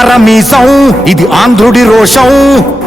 పరమీశం. ఇది ఆంధ్రుడి రోషం.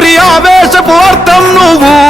సూర్యావేశపు అర్థం నువ్వు.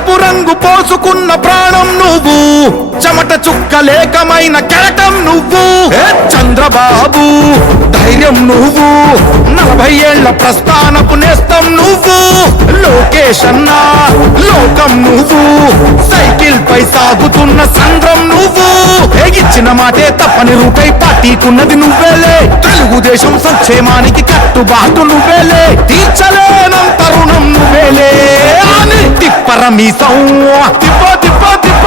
పసుపు రంగు పోసుకున్న ప్రాణం నువ్వు. చెమట చుక్క లేకమైన కెరటం నువ్వు. చంద్రబాబు ధైర్యం నువ్వు. నలభై ఏళ్ళ ప్రస్థానపు నేస్తం నువ్వు. లోకేష్ లోకం నువ్వు. సైకిల్ పై సాగుతున్న సంద్రం నువ్వు. ఏగిచ్చిన మాటే తప్పని రూపై పార్టీకున్నది నువ్వేలే. తెలుగుదేశం సంక్షేమానికి కట్టుబాటు నువ్వేలే. తీర్చలేనం తరుణం నువ్వేలే. అని తిప్పరమీసం తిప్ప తిప్ప తిప్ప.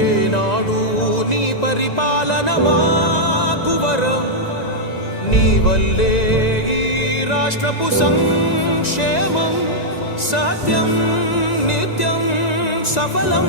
ఏనాడు నీ పరిపాలన మాకు వరం నీ వల్లే ఈ రాష్ట్రపు సంక్షేమం సత్యం నిత్యం సఫలం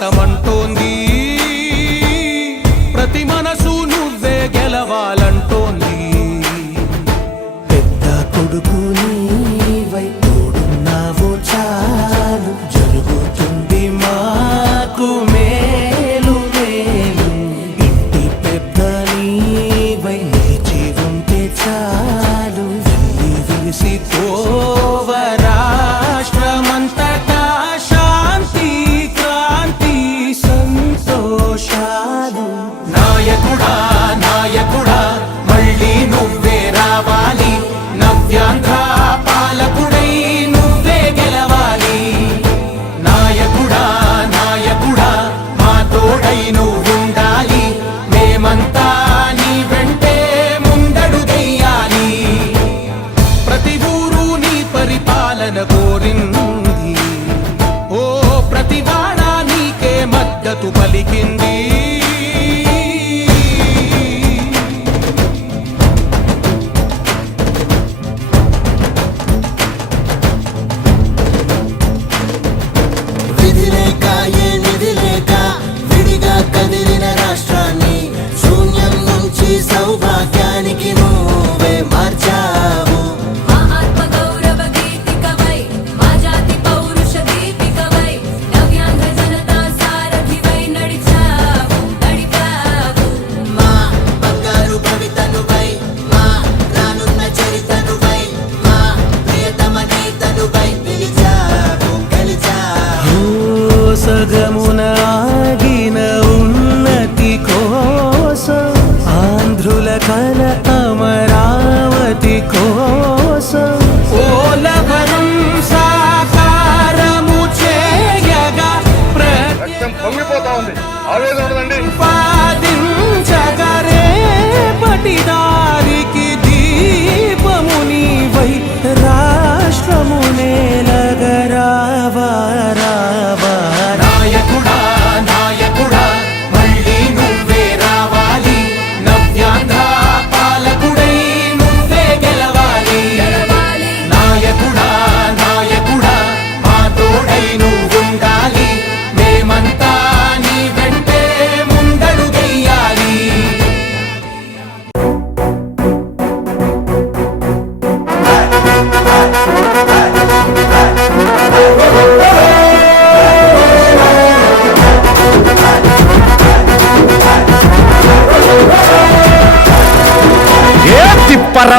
ತಮಣ್ಣ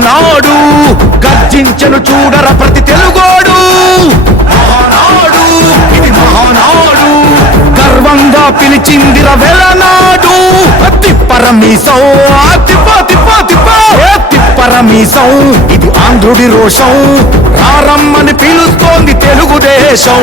మహానాడు గర్జించను చూడర ప్రతి తెలుగోడు. మహానాడు ఇది మహానాడు గర్వంగా పిలిచిందిర వెలనాడు తిప్పరమీసం తిప్ప తిప్ప తిప్ప ఏ తిప్పరమీసం ఇది ఆంధ్రుడి రోషం. రారమ్మని పిలుస్తోంది తెలుగుదేశం.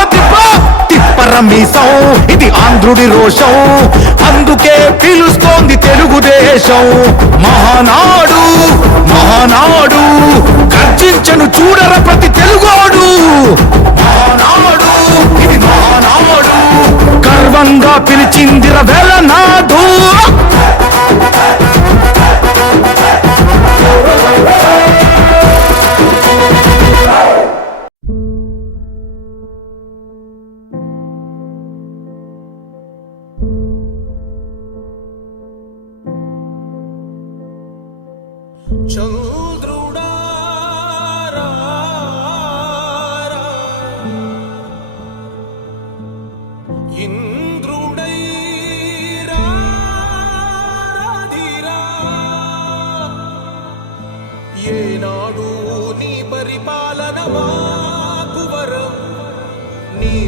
తిప్పరమీసం ఇది ఆంధ్రుడి రోషం. అందుకే పిలుస్తోంది తెలుగుదేశం. మహానాడు మహానాడు గర్జించను చూడర ప్రతి తెలుగోడు. మహానాడు ఇది మహానాడు. గర్వంగా పిలిచిందిర వెలనాడు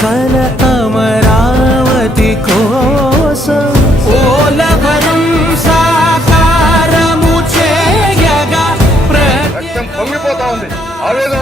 కల అమరావతి కోసం. పోలవరం సాకారము చేయగా పొంగిపోతా ఉంది. ఆవేదన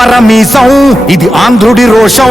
తిప్పరమీసం ఇది ఆంధ్రుడి రోషం.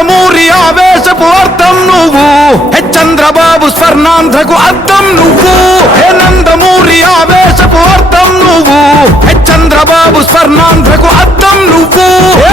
నందమూరి ఆవేశపు అర్థం నువ్వు. హే చంద్రబాబు స్వర్ణాంధ్రకు అర్థం నువ్వు. హే నందమూరి ఆవేశపు అర్థం నువ్వు. హే చంద్రబాబు స్వర్ణాంధ్రకు అర్థం నువ్వు. హే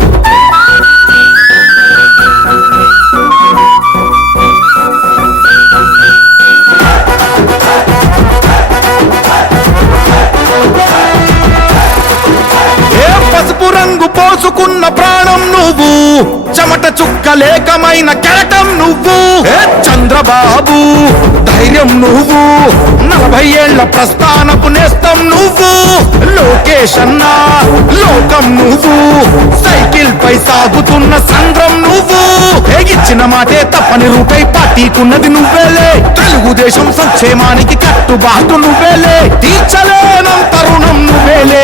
రంగు ప్రాణం నువ్వు. చెమట చుక్క లేకమైన కెరటం నువ్వు. చంద్రబాబు ధైర్యం నువ్వు. నలభై ఏళ్ళ ప్రస్థానపు నేస్తం నువ్వు. లోకేష్ అన్నా లోకం నువ్వు. సైకిల్ పై సాగుతున్న సంద్రం నువ్వు. ఇచ్చిన మాటే తప్పని రూపై పార్టీకున్నది నువ్వేలే తెలుగుదేశం సంక్షేమానికి కట్టుబాటు నువ్వేలే తీర్చలేనంత తరుణం నువ్వేలే